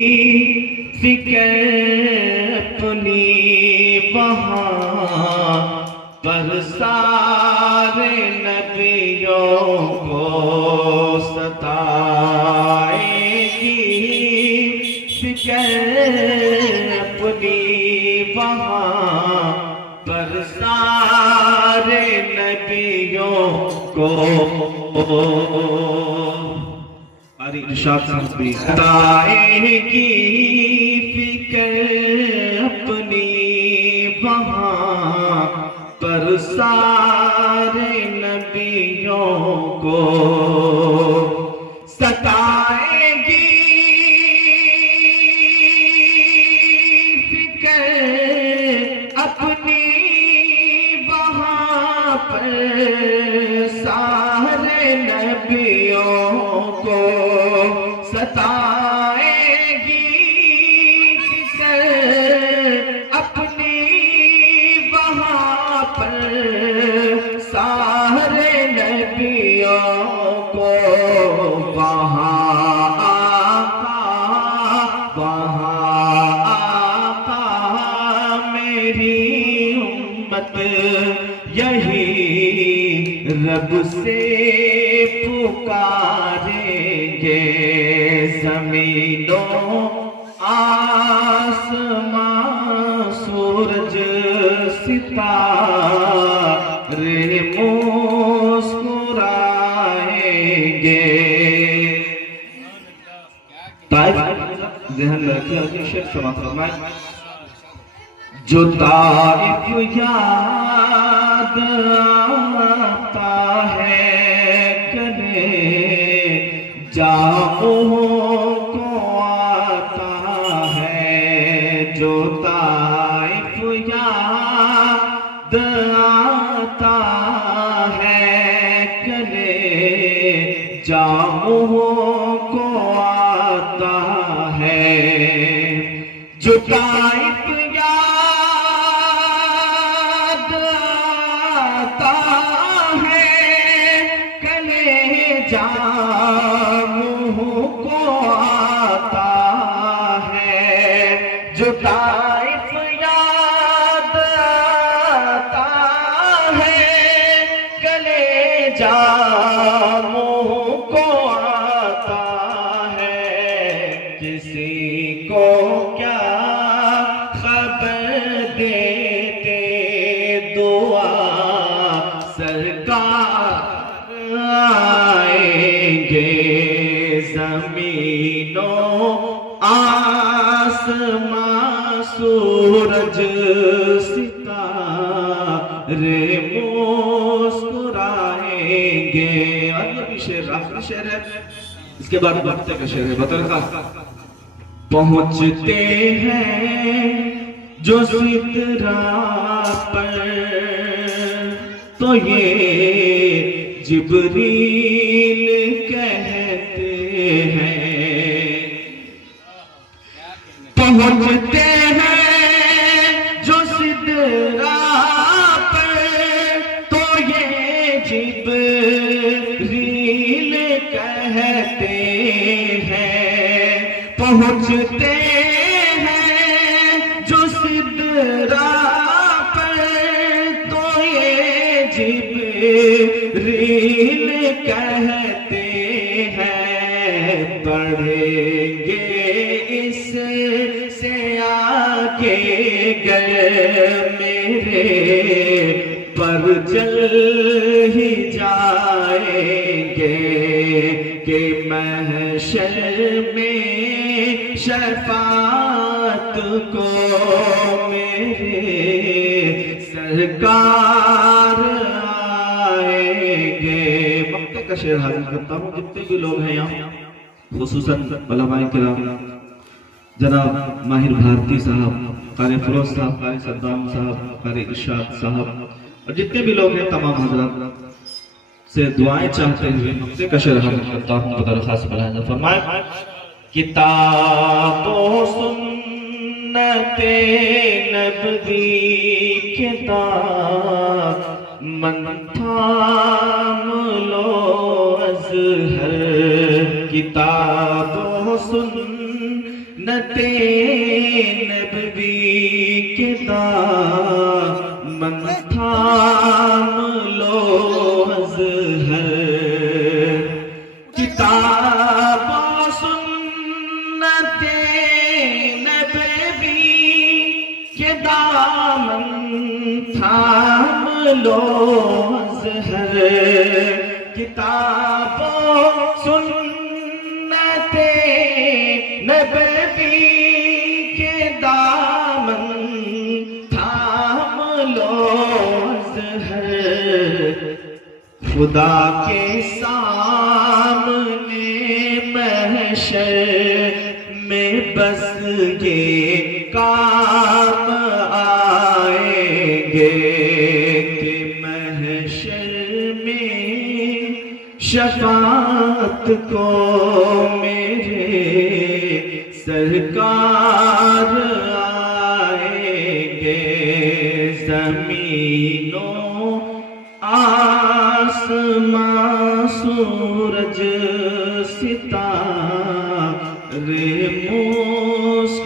फिक्र अपनी वहाँ पर सारे नबियों को सताएगी। फिक्र अपनी वहाँ पर सारे नबियों को इरशाद सताएगी। फिक्र अपनी वहाँ पर सारे नबियों को सताएगी। फिक्र अपनी वहाँ पर सारे नबियों को सताएगी। फिक्र अपनी वहाँ पर सारे नबियों को वहाँ आका मेरी उम्मत यही रब से पुकारेंगे। ज़मीनों आसमां सूरज सितारे मुस्कुराएंगे। ध्यान रखिए शेख समाप्त फरमाए। जो ताइफ याद आता है कने जाओ को आता है। जो ताइफ याद आता है कने जाओ को आता है। जो ताइफ याद आता है कने जामू को आता है। जो ताइफ याद आता है कले जामू को आता है। किसी को क्या खबर देते दुआ सरकार आएंगे। ज़मीनों आसमां सूरज सितारे मुस्कुराएंगे। और ये भी शेर आखिरी शेर है। इसके बाद वक्त का शेर है। बतरखा पहुंचते हैं जो सिदरा पर तो ये जिब्रील कहते हैं। पहुंचते हैं जो सिदरा पर तो ये जिब्रील कहते हैं। पहुंचते हैं जो सिदरा पर तो ये जिब्रील कहते हैं। पढ़ेंगे इससे आगे गए मेरे पर जल ही जाएंगे कि महशर में शफाअत को मेरे सरकार आएंगे। मक्के का शेर हाजिर करता हूँ। जितने भी लोग हैं यहाँ खुसूसन उलमाए किराम, जनाब माहिर भारती साहब, कारी फिरोज साहब, कारी सद्दाम साहब, कारी इरशाद साहब और जितने भी लोग हैं तमाम हजरात से दुआएं चाहते हुए मक्के का शेर हाजिर करता हूँ। दरख्वास्त बढ़ाया फरमाए। किताबों सुन्नते नबवी के दामन थाम लो अज़हर। किताबों सुन्नते नते नबवी के दामन थाम लो अज़हर किताब सुन्नते नबवी के दामन थाम लो अज़हर किताब सुन्नते नबवी के दामन थाम लो अज़हर खुदा के सामने महशर में बस ये काम आएंगे कि महशर में शफाअत को मेरे सरकार आएंगे। ज़मीनों आसमां सूरज सितारे मुस्कुराएंगे।